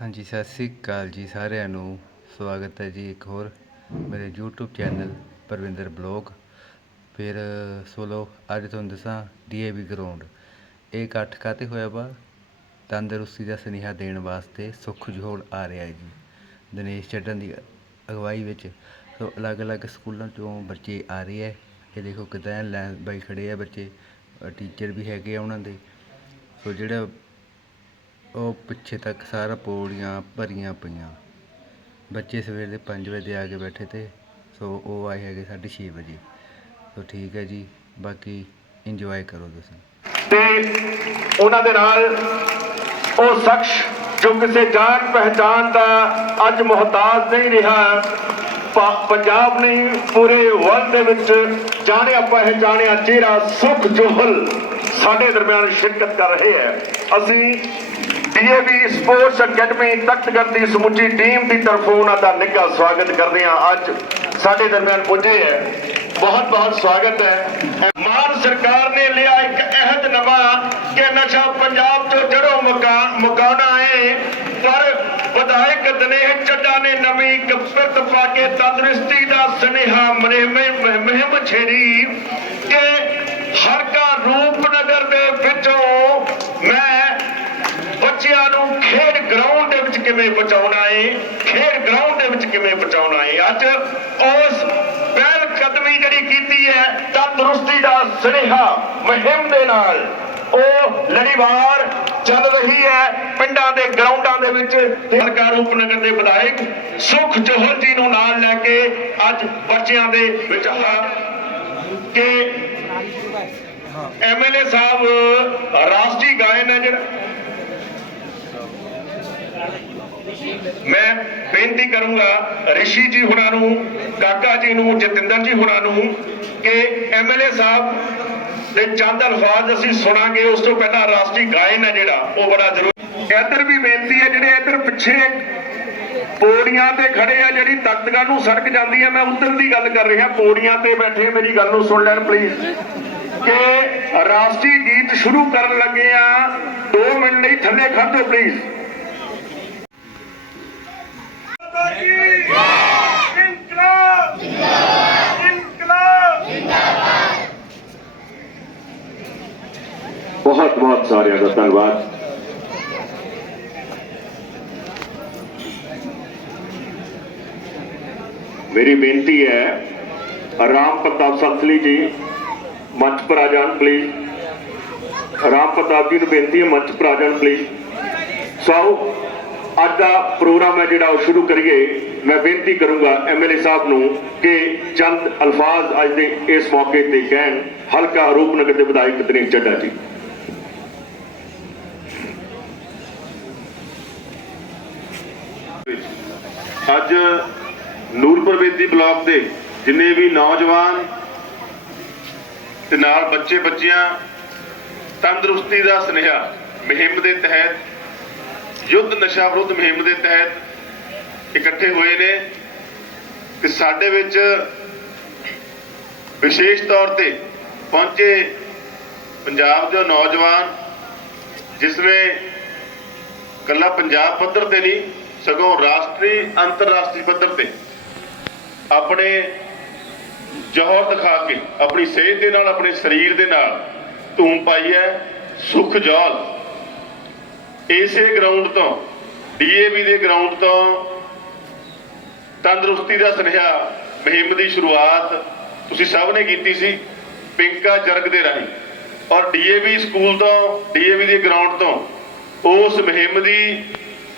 ਹਾਂਜੀ, ਸਤਿ ਸ੍ਰੀ ਅਕਾਲ ਜੀ ਸਾਰਿਆਂ ਨੂੰ। ਸਵਾਗਤ ਹੈ ਜੀ ਇੱਕ ਹੋਰ ਮੇਰੇ YouTube ਚੈਨਲ ਪਰਵਿੰਦਰ ਬਲੌਗ। ਫਿਰ ਸੋਲੋ ਅੱਜ ਤੁਹਾਨੂੰ ਦੱਸਾਂ ਡੀਏਵੀ ਗਰਾਊਂਡ ਇਹ ਇਕੱਠ ਕਾਤੇ ਹੋਇਆ ਵਾ? ਤੰਦਰੁਸਤੀ ਦਾ ਸੁਨੇਹਾ ਦੇਣ ਵਾਸਤੇ ਸੁੱਖ ਜੋੜ ਆ ਰਿਹਾ ਹੈ ਜੀ। ਦਿਨੇਸ਼ ਚੱਡਨ ਦੀ ਅਗਵਾਈ ਵਿੱਚ ਸੋ ਅਲੱਗ-ਅਲੱਗ ਸਕੂਲਾਂ ਤੋਂ ਬੱਚੇ ਆ ਰਹੇ ਹੈ। ਇਹ ਦੇਖੋ ਕਿਦਾਂ ਲਾਈਨ ਬਾਈ ਖੜੇ ਆ ਬੱਚੇ। ਟੀਚਰ ਵੀ ਹੈਗੇ ਆ ਉਹਨਾਂ ਦੇ। ਸੋ ਜਿਹੜਾ ਉਹ ਪਿੱਛੇ ਤੱਕ ਸਾਰਾ ਪੌੜੀਆਂ ਭਰੀਆਂ ਪਈਆਂ। ਬੱਚੇ ਸਵੇਰ ਦੇ 5 ਵਜੇ ਆ ਕੇ ਬੈਠੇ ਤੇ, ਸੋ ਉਹ ਆਏ ਹੈਗੇ 6:30 ਵਜੇ। ਸੋ ਠੀਕ ਹੈ ਜੀ, ਬਾਕੀ ਇੰਜੋਏ ਕਰੋ ਤੁਸੀਂ। ਤੇ ਉਹਨਾਂ ਦੇ ਨਾਲ ਉਹ ਸ਼ਖਸ ਜੋ ਕਿਸੇ ਜਾਣ ਪਹਿਚਾਨ ਦਾ ਅੱਜ ਮੁਹਤਾਜ ਨਹੀਂ ਰਿਹਾ ਪੰਜਾਬ ਨਹੀਂ, ਪੂਰੇ ਵਰਲਡ ਦੇ ਵਿੱਚ ਜਾਣਿਆ ਪਹਿਚਾਣਿਆ ਚਿਹਰਾ ਸੁਖ ਜੋਹਲ ਸਾਡੇ ਦਰਮਿਆਨ ਸ਼ਿਰਕਤ ਕਰ ਰਹੇ ਹੈ। ਅਸੀਂ ਡੀਏਵੀ ਸਪੋਰਟਸ ਅਕੈਡਮੀ ਤਖਤਗੜ ਦੀ ਸਮੁੱਚੀ ਟੀਮ ਦੀ ਤਰਫੋਂ ਉਹਨਾਂ ਦਾ ਨਿੱਘਾ ਸਵਾਗਤ ਕਰਦੇ ਹਾਂ। ਅੱਜ ਸਾਡੇ ਦਰਮਿਆਨ ਪੁੱਜੇ ਹੈ। ਬਹੁਤ ਬਹੁਤ ਸਵਾਗਤ ਹੈ। ਮਾਨ ਸਰਕਾਰ ਨੇ ਲਿਆ ਇੱਕ ਅਹਿਦ ਨਵਾਂ ਕਿ ਨਸ਼ਾ ਪੰਜਾਬ ਤੋਂ ਜੜੋਂ ਮੁਕਾਉਣਾ ਹੈ। ਪਰ ਵਿਧਾਇਕ ਦਿਨੇਸ਼ ਚੱਡਾ ਨੇ ਨਵੀਂ ਇੱਕ ਪਾ ਕੇ ਤੰਦਰੁਸਤੀ ਦਾ ਸੁਨੇਹਾ ਮੁਹਿੰਮ ਛੇੜੀ ਕਿ ਹਰਕਾ ਰੂਪਨਗਰ ਦੇ ਵਿੱਚੋਂ ਮੈਂ ਬੱਚਿਆਂ ਨੂੰ ਖੇਡ ਗਰਾਊਂਡ ਦੇ ਵਿੱਚ ਕਿਵੇਂ ਬਚਾਉਣਾ ਹੈ ਖੇਡ ਗਰਾਊਂਡ ਦੇ ਵਿੱਚ ਕਿਵੇਂ ਬਚਾਉਣਾ ਹੈ ਅੱਜ ਉਸ ਪਹਿਲ ਕਦਮੀ ਜਿਹੜੀ ਕੀਤੀ ਹੈ ਤੰਦਰੁਸਤੀ ਦਾ ਸੁਨੇਹਾ ਮੁਹਿੰਮ ਦੇ ਨਾਲ ਉਹ ਲੜੀਵਾਰ ਚੱਲ ਰਹੀ ਹੈ ਪਿੰਡਾਂ ਦੇ ਗਰਾਊਂਡਾਂ ਦੇ ਵਿੱਚ। ਸਰਕਾਰ ਰੂਪਨਗਰ ਦੇ ਵਿਧਾਇਕ ਸੁਖ ਜੋਹਲ ਜੀ ਨੂੰ ਨਾਲ ਲੈ ਕੇ ਅੱਜ ਬੱਚਿਆਂ ਦੇ ਵਿੱਚ ਹਾਂ। ਕਿ ਐਮਐਲਏ ਸਾਹਿਬ ਰਾਸ਼ਟਰੀ ਗਾਇਨ ਹੈ ਜਿਹੜਾ। ਮੈਂ ਬੇਨਤੀ ਕਰੂੰਗਾ ਰਿਸ਼ੀ ਜੀ ਹੁਣਾਂ ਨੂੰ, ਕਾਕਾ ਜੀ ਨੂੰ, ਜਤਿੰਦਰ ਜੀ ਹੁਣਾਂ ਨੂੰ ਕਿ ਐਮਐਲਏ ਸਾਹਿਬ ਦੇ ਚੰਦ ਅਲਫਾਜ਼ ਅਸੀਂ ਸੁਣਾਂਗੇ, ਉਸ ਤੋਂ ਪਹਿਲਾਂ ਰਾਸ਼ਟਰੀ ਗਾਇਨ ਹੈ ਜਿਹੜਾ, ਉਹ ਬੜਾ ਜ਼ਰੂਰੀ ਇੱਧਰ ਵੀ ਬੇਨਤੀ ਹੈ, ਜਿਹੜੇ ਇੱਧਰ ਪਿੱਛੇ ਪੌੜੀਆਂ ਤੇ ਖੜੇ ਆ, ਜਿਹੜੀ ਤਖਤਗੜ੍ਹ ਨੂੰ ਸੜਕ ਜਾਂਦੀ ਹੈ, ਮੈਂ ਉੱਧਰ ਦੀ ਗੱਲ ਕਰ ਰਿਹਾ, ਪੌੜੀਆਂ ਤੇ ਬੈਠੇ ਮੇਰੀ ਗੱਲ ਨੂੰ ਸੁਣ ਲੈਣ ਪਲੀਜ਼ ਕਿ ਰਾਸ਼ਟਰੀ ਗੀਤ ਸ਼ੁਰੂ ਕਰਨ ਲੱਗੇ ਆ 2 ਮਿੰਟ ਲਈ ਥੱਲੇ ਖੜ੍ਹੋ ਪਲੀਜ਼ ਇਨਕਲਾਬ ਇਨਕਲਾਬ ਬਹੁਤ ਬਹੁਤ ਸਾਰਿਆਂ ਦਾ ਧੰਨਵਾਦ ਮੇਰੀ ਬੇਨਤੀ ਹੈ ਰਾਮ ਪ੍ਰਤਾਪ ਸੰਤਲੀ ਜੀ ਮੰਚ ਪਰ ਆ ਜਾਣ ਪਲੀਜ਼ ਰਾਮ ਪ੍ਰਤਾਪ ਜੀ ਨੂੰ ਬੇਨਤੀ ਹੈ ਮੰਚ ਪਰ ਆ ਜਾਣ ਪਲੀਜ਼ ਸੋ ਅੱਜ ਦਾ ਪ੍ਰੋਗਰਾਮ ਹੈ ਜਿਹੜਾ ਉਹ ਸ਼ੁਰੂ ਕਰੀਏ। ਮੈਂ ਬੇਨਤੀ ਕਰੂੰਗਾ ਐਮਐਲਏ ਸਾਹਿਬ ਨੂੰ ਕਿ ਚੰਦ ਅਲਫਾਜ਼ ਅੱਜ ਦੇ ਇਸ ਮੌਕੇ ਤੇ ਕਹਿਣ। ਹਲਕਾ ਰੂਪਨਗਰ ਦੇ ਵਿਧਾਇਕ ਦਿਨੇਸ਼ ਚੱਡਾ ਜੀ। ਅੱਜ ਨੂਰਪੁਰ ਬੇਦੀ ਬਲਾਕ ਦੇ ਜਿੰਨੇ ਵੀ ਨੌਜਵਾਨ ਤੇ ਨਾਲ ਬੱਚੇ ਬੱਚੀਆਂ ਤੰਦਰੁਸਤੀ ਦਾ ਸੁਨੇਹਾ ਮੁਹਿੰਮ ਦੇ ਤਹਿਤ ਯੁੱਧ ਨਸ਼ਾ ਵਿਰੁੱਧ ਮੁਹਿੰਮ ਦੇ ਤਹਿਤ ਇਕੱਠੇ ਹੋਏ ਨੇ ਕਿ ਸਾਡੇ ਵਿੱਚ ਵਿਸ਼ੇਸ਼ ਤੌਰ ਤੇ ਪਹੁੰਚੇ ਪੰਜਾਬ ਦੇ ਨੌਜਵਾਨ, ਜਿਸ ਨੇ ਕੱਲਾ ਪੰਜਾਬ ਪੱਧਰ ਤੇ ਨਹੀਂ, ਸਗੋਂ ਰਾਸ਼ਟਰੀ, ਅੰਤਰਰਾਸ਼ਟਰੀ ਪੱਧਰ ਤੇ ਆਪਣੇ ਜੋਹਰ ਦਿਖਾ ਕੇ, ਆਪਣੀ ਸਿਹਤ ਦੇ ਨਾਲ, ਆਪਣੇ ਸਰੀਰ ਦੇ ਨਾਲ ਧੂਮ ਪਾਈ ਹੈ, ਸੁਖ ਜੌਲ ਇਸੇ ਗਰਾਊਂਡ ਤੋਂ ਡੀਏਵੀ ਦੇ ਗਰਾਊਂਡ ਤੋਂ ਤੰਦਰੁਸਤੀ ਦਾ ਸੁਨੇਹਾ, ਮੁਹਿੰਮ ਦੀ ਸ਼ੁਰੂਆਤ ਤੁਸੀਂ ਸਭ ਨੇ ਕੀਤੀ ਸੀ ਪਿੰਕਾ ਜਰਗ ਦੇ ਰਾਹੀਂ। ਔਰ ਡੀਏਵੀ ਸਕੂਲ ਤੋਂ ਡੀਏਵੀ ਦੇ ਗਰਾਊਂਡ ਤੋਂ ਉਸ ਮੁਹਿੰਮ ਦੀ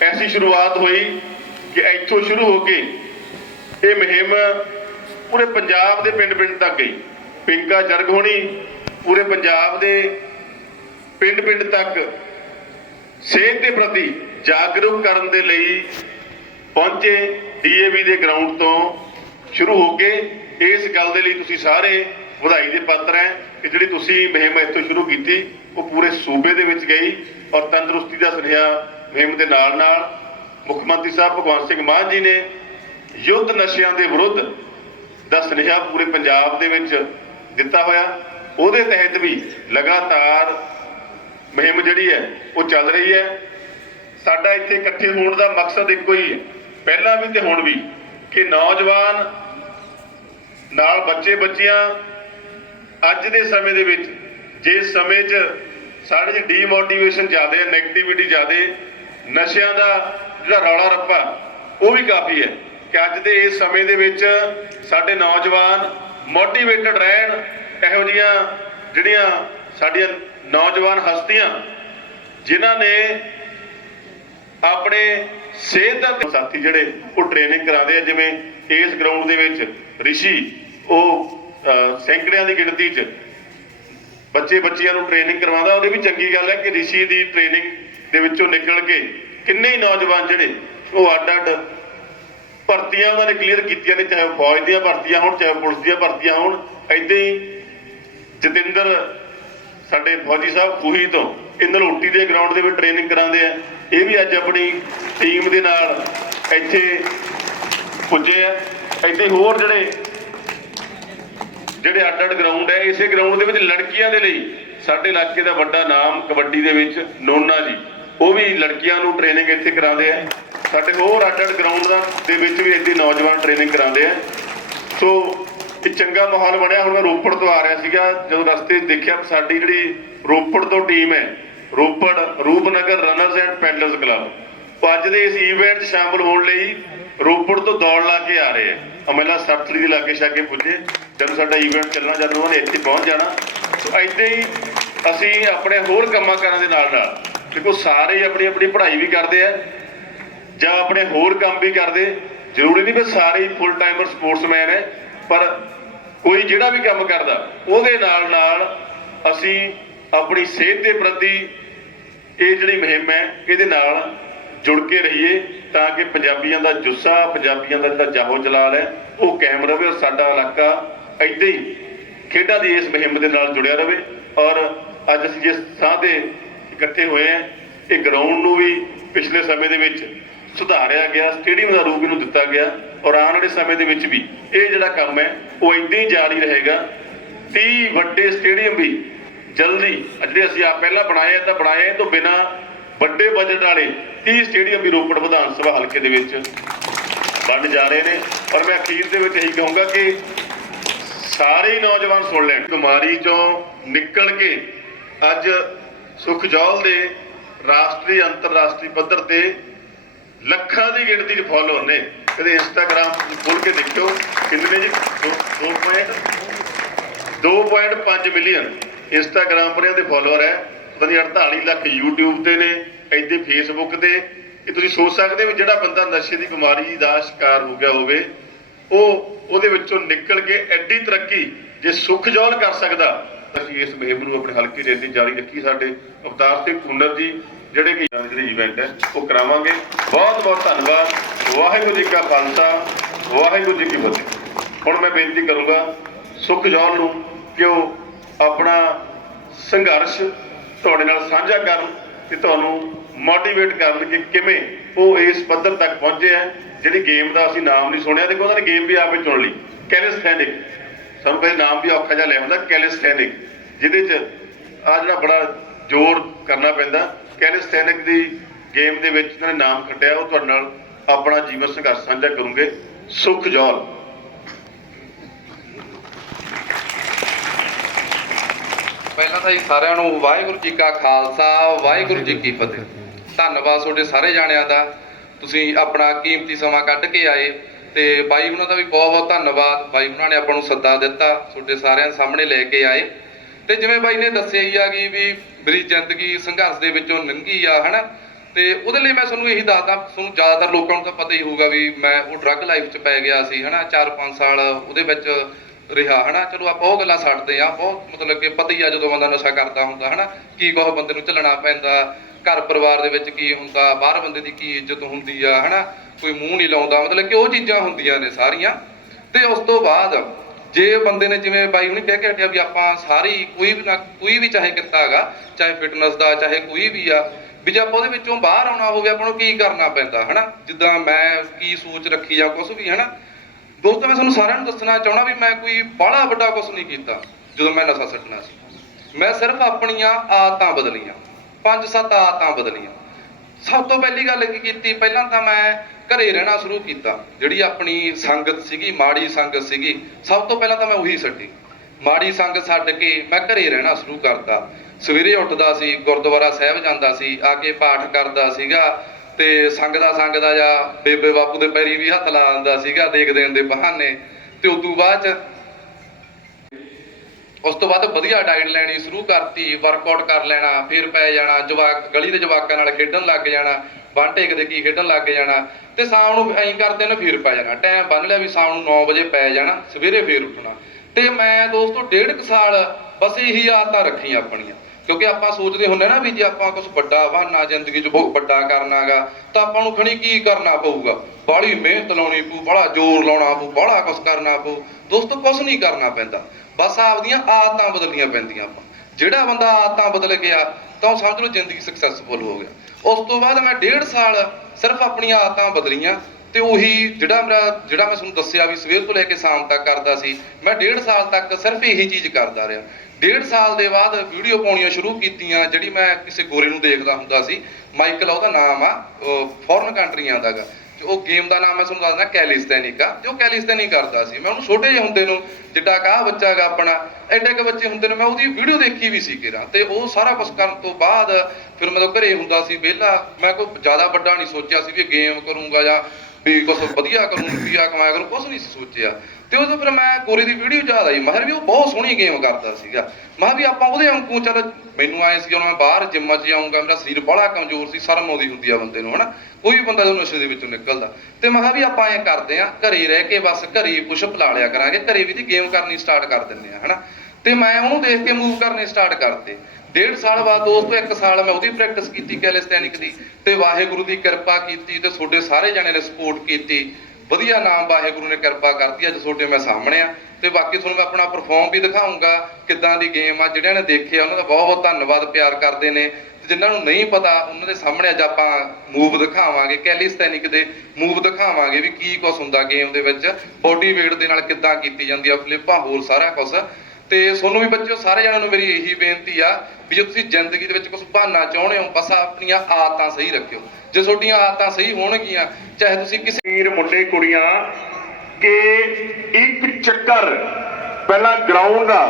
ਐਸੀ ਸ਼ੁਰੂਆਤ ਹੋਈ ਕਿ ਇੱਥੋਂ ਸ਼ੁਰੂ ਹੋ ਕੇ ਇਹ ਮੁਹਿੰਮ ਪੂਰੇ ਪੰਜਾਬ ਦੇ ਪਿੰਡ-ਪਿੰਡ ਤੱਕ ਗਈ। ਪਿੰਕਾ ਜਰਗ ਹੋਣੀ ਪੂਰੇ ਪੰਜਾਬ ਦੇ ਪਿੰਡ-ਪਿੰਡ ਤੱਕ ਸਿਹਤ ਦੇ ਪ੍ਰਤੀ ਜਾਗਰੂਕ ਕਰਨ ਦੇ ਲਈ ਪਹੁੰਚੇ ਡੀਏਵੀ ਦੇ ਗਰਾਊਂਡ ਤੋਂ ਸ਼ੁਰੂ ਹੋ ਕੇ ਇਸ ਗੱਲ ਦੇ ਲਈ ਤੁਸੀਂ ਸਾਰੇ ਵਧਾਈ ਦੇ ਪਾਤਰ ਹੈ ਕਿ ਜਿਹੜੀ ਤੁਸੀਂ ਮੁਹਿੰਮ ਇੱਥੋਂ ਸ਼ੁਰੂ ਕੀਤੀ, ਉਹ ਪੂਰੇ ਸੂਬੇ ਦੇ ਵਿੱਚ ਗਈ ਔਰ ਤੰਦਰੁਸਤੀ ਦਾ ਸੁਨੇਹਾ ਮੁਹਿੰਮ ਦੇ ਨਾਲ ਨਾਲ ਮੁੱਖ ਮੰਤਰੀ ਸਾਹਿਬ ਭਗਵੰਤ ਸਿੰਘ ਮਾਨ ਜੀ ਨੇ ਯੁੱਧ ਨਸ਼ਿਆਂ ਦੇ ਵਿਰੁੱਧ ਦਾ ਸੁਨੇਹਾ ਪੂਰੇ ਪੰਜਾਬ ਦੇ ਵਿੱਚ ਦਿੱਤਾ ਹੋਇਆ। ਉਹਦੇ ਤਹਿਤ ਵੀ ਲਗਾਤਾਰ ਮੁਹਿੰਮ ਜਿਹੜੀ ਹੈ, ਉਹ ਚੱਲ ਰਹੀ ਹੈ। ਸਾਡਾ ਇੱਥੇ ਇਕੱਠੇ ਹੋਣ ਦਾ ਮਕਸਦ ਇੱਕੋ ਹੀ ਹੈ। ਪਹਿਲਾਂ ਵੀ ਤੇ ਹੁਣ ਵੀ ਕਿ ਨੌਜਵਾਨ ਨਾਲ ਬੱਚੇ ਬੱਚੀਆਂ ਅੱਜ ਦੇ ਸਮੇਂ ਦੇ ਵਿੱਚ ਜੇ ਸਮੇਂ 'ਚ ਸਾਡੇ 'ਚ ਡੀਮੋਟੀਵੇਸ਼ਨ ਜ਼ਿਆਦਾ ਹੈ 네ਗੇਟਿਵਿਟੀ ਜ਼ਿਆਦਾ, ਨਸ਼ਿਆਂ ਦਾ ਜਿਹੜਾ ਰੌਲਾ ਰੱਪਾ, ਉਹ ਵੀ ਕਾਫੀ ਹੈ ਕਿ ਅੱਜ ਦੇ ਇਸ ਸਮੇਂ ਦੇ ਵਿੱਚ ਸਾਡੇ ਨੌਜਵਾਨ ਮੋਟੀਵੇਟਡ ਰਹਿਣ, ਇਹੋ ਜੀਆਂ ਜਿਹੜੀਆਂ ਸਾਡੀਆਂ ਨੌਜਵਾਨ ਹਸਤੀਆਂ, ਜਿਨ੍ਹਾਂ ਨੇ ਆਪਣੇ ਸਿਹਤ ਦਾ ਸਾਥੀ ਜਿਹੜੇ ਉਹ ਟ੍ਰੇਨਿੰਗ ਕਰਾਉਂਦੇ ਆ, ਜਿਵੇਂ ਇਸ ਗਰਾਊਂਡ ਦੇ ਵਿੱਚ ਰਿਸ਼ੀ, ਉਹ ਸੈਂਕੜਿਆਂ ਦੀ ਗਿਣਤੀ 'ਚ ਬੱਚੇ ਬੱਚਿਆਂ ਨੂੰ ਟ੍ਰੇਨਿੰਗ ਕਰਵਾਉਂਦਾ। ਉਹਦੇ ਵੀ ਚੰਗੀ ਗੱਲ ਹੈ ਕਿ ਰਿਸ਼ੀ ਦੀ ਟ੍ਰੇਨਿੰਗ ਦੇ ਵਿੱਚੋਂ ਨਿਕਲ ਕੇ ਕਿੰਨੇ ਹੀ ਨੌਜਵਾਨ ਜਿਹੜੇ, ਉਹ ਅੱਡ ਅੱਡ ਭਰਤੀਆਂ ਉਹਨਾਂ ਨੇ ਕਲੀਅਰ ਕੀਤੀਆਂ ਨੇ, ਚਾਹੇ ਉਹ ਫੌਜ ਦੀਆਂ ਭਰਤੀਆਂ ਹੋਣ, ਚਾਹੇ ਪੁਲਿਸ ਦੀਆਂ ਭਰਤੀਆਂ ਹੋਣ। ਐਦਾਂ ਹੀ ਜਤਿੰਦਰ ਸਾਡੇ ਫੌਜੀ ਸਾਹਿਬ ਖੂਹੀ ਤੋਂ ਇਹ ਨਲੋਟੀ ਦੇ ਗਰਾਊਂਡ ਦੇ ਵਿੱਚ ਟ੍ਰੇਨਿੰਗ ਕਰਾਉਂਦੇ ਆ। ਇਹ ਵੀ ਅੱਜ ਆਪਣੀ ਟੀਮ ਦੇ ਨਾਲ ਇੱਥੇ ਪੁੱਜੇ ਆ। ਇੱਥੇ ਹੋਰ ਜਿਹੜੇ ਜਿਹੜੇ ਅੱਡ ਅੱਡ ਗਰਾਊਂਡ ਹੈ ਇਸੇ ਗਰਾਊਂਡ ਦੇ ਵਿੱਚ ਲੜਕੀਆਂ ਦੇ ਲਈ ਸਾਡੇ ਇਲਾਕੇ ਦਾ ਵੱਡਾ ਨਾਮ ਕਬੱਡੀ ਦੇ ਵਿੱਚ ਨੋਨਾ ਜੀ। ਉਹ ਵੀ ਲੜਕੀਆਂ ਨੂੰ ਟ੍ਰੇਨਿੰਗ ਇੱਥੇ ਕਰਾਉਂਦੇ ਆ। ਸਾਡੇ ਹੋਰ ਅੱਡ ਅੱਡ ਗਰਾਊਂਡ ਦੇ ਵਿੱਚ ਵੀ ਇੱਥੇ ਨੌਜਵਾਨ ਟ੍ਰੇਨਿੰਗ ਕਰਾਉਂਦੇ ਆ। ਸੋ ਇਹ ਚੰਗਾ ਮਾਹੌਲ ਬਣਿਆ। ਹੁਣ ਮੈਂ ਰੋਪੜ ਤੋਂ ਆ ਰਿਹਾ ਸੀਗਾ, ਜਦੋਂ ਰਸਤੇ 'ਚ ਦੇਖਿਆ ਸਾਡੀ ਜਿਹੜੀ ਰੋਪੜ ਤੋਂ ਟੀਮ ਹੈ, Ropar, Rupnagar runners and pedalers club ਅੱਜ ਦੇ ਇਸ ਇਵੈਂਟ 'ਚ ਸ਼ਾਮਲ ਹੋਣ ਲਈ ਰੋਪੜ ਤੋਂ ਦੌੜ ਲਾ ਕੇ ਆ ਰਹੇ ਆ ਅਮਲਾ ਸਬਤਰੀ ਦੇ ਲਾਗੇ ਛਾਗੇ ਪੁੱਜੇ। ਜਦੋਂ ਸਾਡਾ ਇਵੈਂਟ ਚੱਲਣਾ ਜਦ, ਉਹਨਾਂ ਨੇ ਇੱਥੇ ਪਹੁੰਚ ਜਾਣਾ। ਸੋ ਏਦਾਂ ਹੀ ਅਸੀਂ ਆਪਣੇ ਹੋਰ ਕੰਮਾਂ ਕਾਰਾਂ ਦੇ ਨਾਲ ਨਾਲ ਦੇਖੋ, ਸਾਰੇ ਆਪਣੀ ਆਪਣੀ ਪੜ੍ਹਾਈ ਵੀ ਕਰਦੇ ਆ, ਜਾਂ ਆਪਣੇ ਹੋਰ ਕੰਮ ਵੀ ਕਰਦੇ। ਜ਼ਰੂਰੀ ਨਹੀਂ ਵੀ ਸਾਰੇ ਹੀ ਫੁੱਲ ਟਾਈਮਰ ਸਪੋਰਟਸਮੈਨ ਹੈ। ਪਰ ਕੋਈ ਜਿਹੜਾ ਵੀ ਕੰਮ ਕਰਦਾ, ਉਹਦੇ ਨਾਲ ਨਾਲ ਅਸੀਂ ਆਪਣੀ ਸਿਹਤ ਦੇ ਪ੍ਰਤੀ ਇਹ ਜਿਹੜੀ ਮੁਹਿੰਮ ਹੈ, ਇਹਦੇ ਨਾਲ ਜੁੜ ਕੇ ਰਹੀਏ ਤਾਂ ਕਿ ਪੰਜਾਬੀਆਂ ਦਾ ਜੁੱਸਾ, ਪੰਜਾਬੀਆਂ ਦਾ ਜਿਹੜਾ ਜਾਹੋ ਜਲਾਲ ਹੈ, ਉਹ ਕਾਇਮ ਰਵੇ ਔਰ ਸਾਡਾ ਇਲਾਕਾ ਏਦਾਂ ਹੀ ਖੇਡਾਂ ਦੀ ਇਸ ਮੁਹਿੰਮ ਦੇ ਨਾਲ ਜੁੜਿਆ ਰਵੇ ਔਰ ਅੱਜ ਅਸੀਂ ਜਿਸ ਥਾਂ ਤੇ ਇਕੱਠੇ ਹੋਏ ਹਾਂ, ਇਹ ਗਰਾਊਂਡ ਨੂੰ ਵੀ ਪਿਛਲੇ ਸਮੇਂ ਦੇ ਵਿੱਚ ਸੁਧਾਰਿਆ ਗਿਆ, ਸਟੇਡੀਅਮ ਦਾ ਰੂਪ ਇਹਨੂੰ ਦਿੱਤਾ ਗਿਆ। ਔਰ ਆਉਣ ਵਾਲੇ ਸਮੇਂ ਦੇ ਵਿੱਚ ਵੀ ਇਹ ਜਿਹੜਾ ਕੰਮ ਹੈ, ਉਹ ਇਦਾਂ ਹੀ ਜਾਰੀ ਰਹੇਗਾ। 30 ਵੱਡੇ ਸਟੇਡੀਅਮ ਵੀ ਜਲਦੀ, ਜਿਹੜੇ ਅਸੀਂ ਆ ਪਹਿਲਾਂ ਬਣਾਏ ਤਾਂ ਬਣਾਏ ਤੋਂ ਬਿਨਾ ਵੱਡੇ ਬਜਟ ਵਾਲੇ 30 ਸਟੇਡੀਅਮ ਵੀ ਰੋਪੜ ਵਿਧਾਨ ਸਭਾ ਹਲਕੇ ਦੇ ਵਿੱਚ ਬਣ ਜਾ ਰਹੇ ਨੇ। ਔਰ ਮੈਂ ਅਖੀਰ ਦੇ ਵਿੱਚ ਇਹੀ ਕਹੂੰਗਾ ਕਿ ਸਾਰੇ ਨੌਜਵਾਨ ਸੁਣ ਲੈਣ। ਬਿਮਾਰੀ ਚੋਂ ਨਿਕਲ ਕੇ ਅੱਜ ਸੁਖਜੌਲ ਦੇ ਰਾਸ਼ਟਰੀ, ਅੰਤਰਰਾਸ਼ਟਰੀ ਪੱਧਰ ਤੇ ਲੱਖਾਂ ਦੀ ਗਿਣਤੀ 'ਚ ਫੋਲੋਅਰ ਨੇ ਕਦੇ ਇੰਸਟਾਗ੍ਰam ਖੋਲ ਕੇ ਦੇਖਿਓ, ਕਿੰਨੇ ਜੀ? 2.5 ਮਿਲੀਅਨ ਇੰਸਟਾਗ੍ਰam ਪਰ ਇਹਦੇ ਫੋਲੋਅਰ ਹੈ। ਪਤਾ 48 ਲੱਖ YouTube ਤੇ ਨੇ ਐਦੇ Facebook ਤੇ। ਇਹ ਤੁਸੀਂ ਸੋਚ ਸਕਦੇ ਹੋ ਵੀ ਜਿਹੜਾ ਬੰਦਾ ਨਸ਼ੇ ਦੀ ਬਿਮਾਰੀ ਦਾ ਸ਼ਿਕਾਰ ਹੋ ਗਿਆ ਹੋਵੇ, ਉਹ ਉਹਦੇ ਵਿੱਚੋਂ ਨਿਕਲ ਕੇ ਐਡੀ ਤਰੱਕੀ ਜੇ ਸੁਖਜੌਲ ਕਰ ਸਕਦਾ। ਅਸੀਂ ਇਸ ਮੁਹਿੰਮ ਨੂੰ ਆਪਣੇ ਹਲਕੇ ਦੇ ਅੰਦਰ ਜਾਰੀ ਰੱਖੀ ਸਾਡੇ ਅਵਤਾਰ ਸਿੰਘ ਕੁੰਨਰ ਜੀ ਜਿਹੜੇ ਕਿ ਜਿਹੜੇ ਇਵੈਂਟ ਹੈ, ਉਹ ਕਰਾਵਾਂਗੇ। ਬਹੁਤ ਬਹੁਤ ਧੰਨਵਾਦ। ਵਾਹਿਗੁਰੂ ਜੀ ਕਾ ਖਾਲਸਾ, ਵਾਹਿਗੁਰੂ ਜੀ ਕੀ ਫਤਿਹ। ਹੁਣ ਮੈਂ ਬੇਨਤੀ ਕਰੂੰਗਾ ਸੁਖਜੌਲ ਨੂੰ ਕਿ ਉਹ ਆਪਣਾ ਸੰਘਰਸ਼ ਤੁਹਾਡੇ ਨਾਲ ਸਾਂਝਾ ਕਰਨ ਤੇ ਤੁਹਾਨੂੰ ਮੋਟੀਵੇਟ ਕਰਨ ਕਿ ਕਿਵੇਂ ਉਹ ਇਸ ਪੱਧਰ ਤੱਕ ਪਹੁੰਚੇ ਹੈ, ਜਿਹੜੀ ਗੇਮ ਦਾ ਅਸੀਂ ਨਾਮ ਨਹੀਂ ਸੁਣਿਆ। ਦੇਖੋ, ਉਹਨਾਂ ਨੇ ਗੇਮ ਵੀ ਆਪੇ ਚੁਣ ਲਈ। ਕੈਲਿਸਥੈਨਿਕ ਸਾਨੂੰ ਪਹਿਲੇ ਨਾਮ ਵੀ ਔਖਾ ਜਿਹਾ ਲੈ ਹੁੰਦਾ ਕੈਲਿਸਥੈਨਿਕ ਜਿਹਦੇ 'ਚ ਆ ਜਿਹੜਾ ਬੜਾ ਜ਼ੋਰ ਕਰਨਾ ਪੈਂਦਾ। ਕੈਲਿਸਥੈਨਿਕ ਦੀ ਗੇਮ ਦੇ ਵਿੱਚ ਇਹਨਾਂ ਨੇ ਨਾਮ ਖੱਟਿਆ, ਉਹ ਤੁਹਾਡੇ ਨਾਲ ਆਪਣਾ ਜੀਵਨ ਸੰਘਰਸ਼ ਸਾਂਝਾ ਕਰੂੰਗੇ। ਸੁਖ ਜੌਲ ਪਹਿਲਾਂ ਤਾਂ ਜੀ ਸਾਰਿਆਂ ਨੂੰ ਵਾਹਿਗੁਰੂ ਜੀ ਕਾ ਖਾਲਸਾ, ਵਾਹਿਗੁਰੂ ਜੀ ਕੀ ਫਤਿਹ। ਧੰਨਵਾਦ ਤੁਹਾਡੇ ਸਾਰੇ ਜਾਣਿਆਂ ਦਾ। ਤੁਸੀਂ ਆਪਣਾ ਕੀਮਤੀ ਸਮਾਂ ਕੱਢ ਕੇ ਆਏ ਤੇ ਬਾਈ ਉਹਨਾਂ ਦਾ ਵੀ ਬਹੁਤ ਬਹੁਤ ਧੰਨਵਾਦ। ਬਾਈ ਉਹਨਾਂ ਨੇ ਆਪਾਂ ਨੂੰ ਸੱਦਾ ਦਿੱਤਾ, ਤੁਹਾਡੇ ਸਾਰਿਆਂ ਸਾਹਮਣੇ ਲੈ ਕੇ ਆਏ। ਤੇ ਜਿਵੇਂ ਬਾਈ ਨੇ ਦੱਸਿਆ ਹੀ ਆ ਕਿ ਵੀ ਮੇਰੀ ਜ਼ਿੰਦਗੀ ਸੰਘਰਸ਼ ਦੇ ਵਿੱਚੋਂ ਲੰਘੀ ਆ, ਹਨਾ? ਤੇ ਉਹਦੇ ਲਈ ਮੈਂ ਤੁਹਾਨੂੰ ਇਹੀ ਦੱਸਦਾ, ਤੁਹਾਨੂੰ ਜ਼ਿਆਦਾਤਰ ਲੋਕਾਂ ਨੂੰ ਤਾਂ ਪਤਾ ਹੀ ਹੋਊਗਾ ਵੀ ਮੈਂ ਉਹ ਡਰੱਗ ਲਾਈਫ 'ਚ ਪੈ ਗਿਆ ਸੀ, ਹਨਾ? 4-5 ਸਾਲ ਉਹਦੇ ਵਿੱਚ ਰਿਹਾ, ਹਨਾ? ਚਲੋ, ਆਪਾਂ ਉਹ ਗੱਲਾਂ ਛੱਡਦੇ ਆ ਬਹੁਤ ਮਤਲਬ ਕਿ ਪਤਾ ਹੀ ਆ ਜਦੋਂ ਬੰਦਾ ਨਸ਼ਾ ਕਰਦਾ ਹੁੰਦਾ, ਹਨਾ? ਕੀ ਕਹੋ ਬੰਦੇ ਨੂੰ ਝੱਲਣਾ ਪੈਂਦਾ, ਘਰ ਪਰਿਵਾਰ ਦੇ ਵਿੱਚ ਕੀ ਹੁੰਦਾ, ਬਾਹਰ ਬੰਦੇ ਦੀ ਕੀ ਇੱਜ਼ਤ ਹੁੰਦੀ ਆ, ਹਨਾ? ਕੋਈ ਮੂੰਹ ਨਹੀਂ ਲਾਉਂਦਾ, ਮਤਲਬ ਕਿ ਉਹ ਚੀਜ਼ਾਂ ਹੁੰਦੀਆਂ ਨੇ ਸਾਰੀਆਂ। ਤੇ ਉਸ ਤੋਂ ਬਾਅਦ ਜੇ ਬੰਦੇ ਨੇ ਜਿਵੇਂ ਬਾਈ ਉਹਨੇ ਕਹਿ ਕੇ ਹਟਿਆ ਵੀ ਆਪਾਂ ਸਾਰੀ ਕੋਈ ਵੀ ਨਾ ਕੋਈ ਵੀ ਚਾਹੇ ਕਿੱਤਾ ਹੈਗਾ, ਚਾਹੇ ਫਿਟਨੈਸ ਦਾ, ਚਾਹੇ ਕੋਈ ਵੀ ਆ, ਵੀ ਜੇ ਆਪਾਂ ਉਹਦੇ ਵਿੱਚੋਂ ਬਾਹਰ ਆਉਣਾ ਹੋਵੇ ਆਪਾਂ ਨੂੰ ਕੀ ਕਰਨਾ ਪੈਂਦਾ, ਹਨਾ? ਜਿੱਦਾਂ ਮੈਂ ਕੀ ਸੋਚ ਰੱਖੀ ਜਾਂ ਕੁਝ ਵੀ, ਹਨਾ? ਦੋਸਤੋ, ਮੈਂ ਤੁਹਾਨੂੰ ਸਾਰਿਆਂ ਨੂੰ ਦੱਸਣਾ ਚਾਹਣਾ ਵੀ ਮੈਂ ਕੋਈ ਬਾਹਲਾ ਵੱਡਾ ਕੁਝ ਨਹੀਂ ਕੀਤਾ, ਜਦੋਂ ਮੈਂ ਨਸ਼ਾ ਛੱਡਣਾ ਸੀ। ਮੈਂ ਸਿਰਫ ਆਪਣੀਆਂ ਆਦਤਾਂ ਬਦਲੀਆਂ, ਪੰਜ ਸੱਤ ਆਦਤਾਂ ਬਦਲੀਆਂ। ਸਭ ਤੋਂ ਪਹਿਲੀ ਗੱਲ ਕੀ ਕੀਤੀ? ਪਹਿਲਾਂ ਤਾਂ ਮੈਂ ਘਰੇ ਰਹਿਣਾ ਸ਼ੁਰੂ ਕੀਤਾ, ਜਿਹੜੀ ਆਪਣੀ ਸੰਗਤ ਸੀਗੀ, ਮਾੜੀ ਸੰਗਤ ਸੀਗੀ, ਸਭ ਤੋਂ ਪਹਿਲਾਂ ਤਾਂ ਮੈਂ ਉਹੀ ਛੱਡੀ। ਮਾੜੀ ਸੰਗਤ ਛੱਡ ਕੇ ਮੈਂ ਘਰੇ ਰਹਿਣਾ ਸ਼ੁਰੂ ਕਰਤਾ। ਸਵੇਰੇ ਉੱਠਦਾ ਸੀ, ਗੁਰਦੁਆਰਾ ਸਾਹਿਬ ਜਾਂਦਾ ਸੀ, ਆ ਕੇ ਪਾਠ ਕਰਦਾ ਸੀਗਾ ਤੇ ਸੰਗਦਾ ਸੰਗਦਾ ਜਾਂ ਬੇਬੇ ਬਾਪੂ ਦੇ ਪੈਰੀ ਵੀ ਹੱਥ ਲਾ ਦਿੰਦਾ ਸੀਗਾ ਦੇਖ ਦੇਣ ਦੇ ਬਹਾਨੇ। ਤੇ ਉਸ ਤੋਂ ਬਾਅਦ ਉਸ ਤੋਂ ਬਾਅਦ ਵਧੀਆ ਡਾਈਟ ਲੈਣੀ ਸ਼ੁਰੂ ਕਰਤੀ ਵਰਕਆਊਟ ਕਰ ਲੈਣਾ, ਫਿਰ ਪੈ ਜਾਣਾ, ਜਵਾਕ, ਗਲੀ ਦੇ ਜਵਾਕਾਂ ਨਾਲ ਖੇਡਣ ਲੱਗ ਜਾਣਾ। ਬਾਂਟੇ ਕਦੇ ਕੀ ਖੇਡਣ ਲੱਗ ਜਾਣਾ। ਤੇ ਸ਼ਾਮ ਨੂੰ ਐਂ ਕਰਦੇ ਨੇ ਫਿਰ ਪੈ ਜਾਣਾ। ਟਾਈਮ ਬੰਨ ਲਿਆ ਵੀ ਸ਼ਾਮ ਨੂੰ 9 ਵਜੇ ਪੈ ਜਾਣਾ, ਸਵੇਰੇ ਫੇਰ ਉੱਠਣਾ। ਤੇ ਮੈਂ ਦੋਸਤੋ, ਡੇਢ ਕੁ ਸਾਲ ਬਸ ਇਹੀ ਆਦਤਾਂ ਰੱਖੀਆਂ ਆਪਣੀਆਂ। ਕਿਉਂਕਿ ਆਪਾਂ ਸੋਚਦੇ ਹੁੰਦੇ ਨਾ ਵੀ ਜੇ ਆਪਾਂ ਕੁਝ ਵੱਡਾ ਬਹਾਨਾ ਜ਼ਿੰਦਗੀ 'ਚ ਬਹੁਤ ਵੱਡਾ ਕਰਨਾਗਾ, ਤਾਂ ਆਪਾਂ ਨੂੰ ਖਣੀ ਕੀ ਕਰਨਾ ਪਊਗਾ? ਬਾਹਲੀ ਮਿਹਨਤ ਲਾਉਣੀ ਪਊ ਬੜਾ ਜ਼ੋਰ ਲਾਉਣਾ ਪਊ ਬੜਾ ਕੁਝ ਕਰਨਾ ਪਊ। ਦੋਸਤੋ ਕੁਝ ਨਹੀਂ ਕਰਨਾ ਪੈਂਦਾ। ਬਸ ਆਪਦੀਆਂ ਆਦਤਾਂ ਬਦਲਣੀਆਂ ਪੈਂਦੀਆਂ ਆਪਾਂ। ਜਿਹੜਾ ਬੰਦਾ ਆਦਤਾਂ ਬਦਲ ਗਿਆ, ਤਾਂ ਉਹ ਸਮਝ ਲਓ ਜ਼ਿੰਦਗੀ ਸਕਸੈਸਫੁਲ ਹੋ ਗਿਆ। ਉਸ ਤੋਂ ਬਾਅਦ ਮੈਂ ਡੇਢ ਸਾਲ ਸਿਰਫ ਆਪਣੀਆਂ ਆਦਤਾਂ ਬਦਲੀਆਂ ਤੇ ਉਹੀ ਜਿਹੜਾ ਮੇਰਾ, ਜਿਹੜਾ ਮੈਂ ਤੁਹਾਨੂੰ ਦੱਸਿਆ ਵੀ ਸਵੇਰ ਤੋਂ ਲੈ ਕੇ ਸ਼ਾਮ ਤੱਕ ਕਰਦਾ ਸੀ, ਮੈਂ ਡੇਢ ਸਾਲ ਤੱਕ ਸਿਰਫ ਇਹੀ ਚੀਜ਼ ਕਰਦਾ ਰਿਹਾ। ਡੇਢ ਸਾਲ ਦੇ ਬਾਅਦ ਵੀਡੀਓ ਪਾਉਣੀਆਂ ਸ਼ੁਰੂ ਕੀਤੀਆਂ, ਜਿਹੜੀ ਮੈਂ ਕਿਸੇ ਗੋਰੇ ਨੂੰ ਦੇਖਦਾ ਹੁੰਦਾ ਸੀ, ਮਾਈਕਲ ਆ, ਉਹਦਾ ਨਾਮ ਆ ਫੋਰਨ ਕੰਟਰੀਆਂ ਦਾਗਾ ਤੇ ਉਹ ਗੇਮ ਦਾ ਨਾਮ ਮੈਂ ਤੁਹਾਨੂੰ ਦੱਸਦਾ ਕੈਲਿਸਥੈਨਿਕ ਤੇ ਉਹ ਕੈਲਿਸਥੈਨਿਕ ਕਰਦਾ ਸੀ। ਮੈਂ ਉਹਨੂੰ ਛੋਟੇ ਜਿਹੇ ਹੁੰਦੇ ਨੂੰ, ਜਿੱਡਾ ਕਾ ਬੱਚਾ ਹੈਗਾ ਆਪਣਾ, ਐਡੇ ਕ ਬੱਚੇ ਹੁੰਦੇ ਨੂੰ ਮੈਂ ਉਹਦੀ ਵੀਡੀਓ ਦੇਖੀ ਵੀ ਸੀ ਕਿਰਾ ਤੇ ਉਹ ਸਾਰਾ ਕੁਝ ਕਰਨ ਤੋਂ ਬਾਅਦ ਫਿਰ ਮਤਲਬ ਘਰੇ ਹੁੰਦਾ ਸੀ, ਵਿਹਲਾ। ਮੈਂ ਕੋਈ ਜ਼ਿਆਦਾ ਵੱਡਾ ਨਹੀਂ ਸੋਚਿਆ ਸੀ ਵੀ ਗੇਮ ਕਰੂੰਗਾ ਜਾਂ ਵੀ ਕੁਝ ਵਧੀਆ ਕਰੂੰ ਰੁਪਈਆ ਕਮਾਇਆ ਕਰੂੰ ਕੁਝ ਨਹੀਂ ਸੋਚਿਆ। ਤੇ ਉਦੋਂ ਫਿਰ ਮੈਂ ਗੋਰੇ ਦੀ ਵੀਡੀਓ ਯਾਦ ਆਈ। ਮੈਂ ਵੀ ਉਹ ਬਹੁਤ ਸੋਹਣੀ ਗੇਮ ਕਰਦਾ ਸੀਗਾ। ਮੈਂ ਵੀ ਆਪਾਂ ਉਹਦੇ ਵਾਂਗੂ ਚੱਲ ਮੈਨੂੰ ਆਏ ਸੀ ਜਦੋਂ ਮੈਂ ਬਾਹਰ ਜਿੰਮਾਂ 'ਚ ਜਾਊਂਗਾ, ਮੇਰਾ ਸਰੀਰ ਬੜਾ ਕਮਜ਼ੋਰ ਸੀ, ਸ਼ਰਮ ਆਉਂਦੀ ਹੁੰਦੀ ਆ ਬੰਦੇ ਨੂੰ, ਹਨਾ। ਕੋਈ ਵੀ ਬੰਦਾ ਜਦੋਂ ਨਸ਼ੇ ਦੇ ਵਿੱਚੋਂ ਨਿਕਲਦਾ। ਤੇ ਮੈਂ ਕਿਹਾ ਵੀ ਆਪਾਂ ਐਂ ਕਰਦੇ ਆ, ਘਰੇ ਰਹਿ ਕੇ ਬਸ ਘਰੇ ਪੁਸ਼ਪ ਲਾ ਲਿਆ ਕਰਾਂਗੇ, ਘਰੇ ਵੀ ਦੀ ਗੇਮ ਕਰਨੀ ਸਟਾਰਟ ਕਰ ਦਿੰਦੇ ਆ, ਹਨਾ। ਤੇ ਮੈਂ ਉਹਨੂੰ ਦੇਖ ਕੇ ਮੂਵ ਕਰਨੇ ਸਟਾਰਟ ਕਰਤੇ। ਡੇਢ ਸਾਲ ਬਾਅਦ ਦੋਸਤੋ, ਇੱਕ ਸਾਲ ਮੈਂ ਉਹਦੀ ਪ੍ਰੈਕਟਿਸ ਕੀਤੀ ਕੈਲਿਸਥੈਨਿਕ ਦੀ ਤੇ ਵਾਹਿਗੁਰੂ ਦੀ ਕਿਰਪਾ ਕੀਤੀ ਤੇ ਤੁਹਾਡੇ ਸਾਰੇ ਜਣੇ ਨੇ ਸਪੋਰਟ ਕੀਤੀ। ਵਧੀਆ ਨਾਮ ਵਾਹਿਗੁਰੂ ਨੇ ਕਿਰਪਾ ਕਰਤੀ, ਅੱਜ ਤੁਹਾਡੇ ਮੈਂ ਸਾਹਮਣੇ ਆ। ਤੇ ਬਾਕੀ ਤੁਹਾਨੂੰ ਮੈਂ ਆਪਣਾ ਪਰਫਾਰਮ ਵੀ ਦਿਖਾਉਂਗਾ ਕਿੱਦਾਂ ਦੀ ਗੇਮ ਆ, ਜਿਹੜਿਆਂ ਨੇ ਦੇਖਿਆ, ਉਹਨਾਂ ਦਾ ਬਹੁਤ ਬਹੁਤ ਧੰਨਵਾਦ ਪਿਆਰ ਕਰਦੇ ਨੇ। ਤੇ ਜਿਨ੍ਹਾਂ ਨੂੰ ਨਹੀਂ ਪਤਾ, ਉਹਨਾਂ ਦੇ ਸਾਹਮਣੇ ਅੱਜ ਆਪਾਂ ਮੂਵ ਦਿਖਾਵਾਂਗੇ ਕੈਲਿਸਥੈਨਿਕ ਦੇ ਮੂਵ ਦਿਖਾਵਾਂਗੇ ਵੀ ਕੀ ਕੁਛ ਹੁੰਦਾ ਗੇਮ ਦੇ ਵਿੱਚ ਬੋਡੀ weight ਦੇ ਨਾਲ ਕਿੱਦਾਂ ਕੀਤੀ ਜਾਂਦੀ ਆ ਫਲਿੱਪਾਂ ਹੋਰ ਸਾਰਾ ਕੁਝ ਤੇ ਤੁਹਾਨੂੰ ਵੀ ਬੱਚਿਓ, ਸਾਰੇ ਜਣਿਆਂ ਨੂੰ ਮੇਰੀ ਇਹੀ ਬੇਨਤੀ ਆ ਵੀ ਜੇ ਤੁਸੀਂ ਜ਼ਿੰਦਗੀ ਦੇ ਵਿੱਚ ਕੁਝ ਬਹਾਨਾ ਚਾਹੁੰਦੇ ਹੋ, ਬਸ ਆਪਣੀਆਂ ਆਦਤਾਂ ਸਹੀ ਰੱਖਿਓ। ਜੇ ਤੁਹਾਡੀਆਂ ਆਦਤਾਂ ਸਹੀ ਹੋਣਗੀਆਂ, ਚਾਹੇ ਤੁਸੀਂ ਕਿਸੇ ਵੀਰ, ਮੁੰਡੇ, ਕੁੜੀਆਂ, ਕਿ ਇੱਕ ਚੱਕਰ ਪਹਿਲਾਂ ਗਰਾਊਂਡ ਦਾ